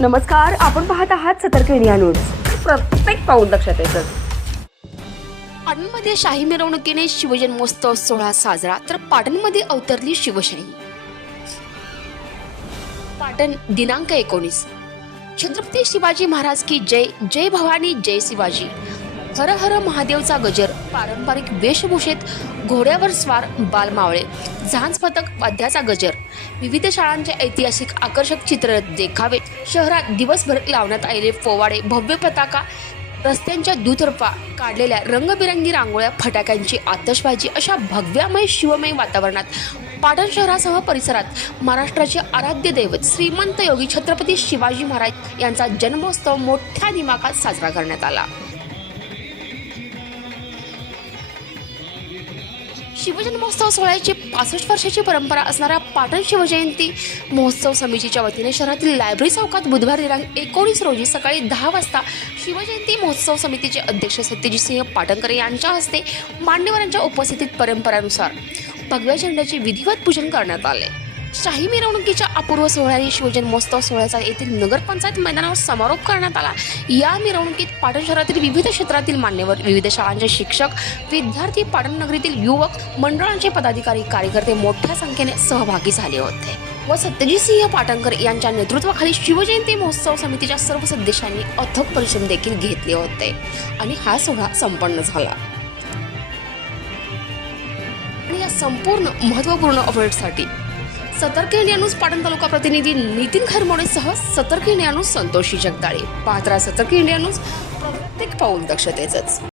नमस्कार, आपण पाहत आहात सतर्क इंडिया न्यूज. प्रत्येक पाऊल लक्षात येतं. पाटणमध्ये शाही मिरवणुकीने शिवजन्मोत्सव सोहळा साजरा, तर पाटणमध्ये अवतरली शिवशाही. पाटण दिनांक 19. छत्रपती शिवाजी महाराज की जय. जय भवानी जय शिवाजी. हर हर महादेवचा गजर. पारंपरिक वेशभूषेत घोड्यावर स्वार बालमावळे. झांज पथक वाद्याचा गजर. विविध शाळांचे ऐतिहासिक आकर्षक चित्र देखावे. शहरात दिवसभर लावण्यात आलेले पोवाडे, भव्य पताका, रस्त्यांच्या दुतर्फा काढलेल्या रंगबिरंगी रांगोळ्या, फटाक्यांची आतषबाजी अशा भगव्यामय शिवमय वातावरणात पाटण शहरासह परिसरात महाराष्ट्राचे आराध्य दैवत श्रीमंत योगी छत्रपती शिवाजी महाराज यांचा जन्मोत्सव मोठ्या दिमाखात साजरा करण्यात आला. शिवजन्मोत्सव सोहळ्याची 65 वर्षाची परंपरा असणाऱ्या पाटण शिवजयंती महोत्सव समितीच्या वतीने शहरातील लायब्ररी चौकात बुधवार दिनांक 19 रोजी सकाळी 10 वाजता शिवजयंती महोत्सव समितीचे अध्यक्ष सत्यजित सिंह पाटणकर यांच्या हस्ते मान्यवरांच्या उपस्थितीत परंपरेनुसार भगव्या झेंड्याचे विधिवत पूजन करण्यात आले. शाही मिरवणुकीच्या अपूर्व सोहळ्याने शिवजन्मोत्सव सोहळ्याचा येथील नगरपंचायत मैदानावर समारोप करण्यात आला. या मिरवणुकीत पाटण शहरातील विविध क्षेत्रातील मान्यवर, विविध शाळांचे शिक्षक, विद्यार्थी, पाटण नगरीतील युवक मंडळांचे पदाधिकारी, कार्यकर्ते मोठ्या संख्येने सहभागी झाले होते व सत्यजित सिंह पाटणकर यांच्या नेतृत्वाखाली शिवजयंती महोत्सव समितीच्या सर्व सदस्यांनी अथक परिश्रम देखील घेतले होते आणि हा सोहळा संपन्न झाला. आणि या संपूर्ण महत्त्वपूर्ण अपडेटसाठी सतर्क इंडिया न्यूज पाटण तालुका प्रतिनिधी नितीन खरमोडेसह सतर्क इंडिया न्यूज संतोषी जगदाळे. पाहत राहा सतर्क इंडिया न्यूज, प्रत्येक पाऊल दक्षतेच.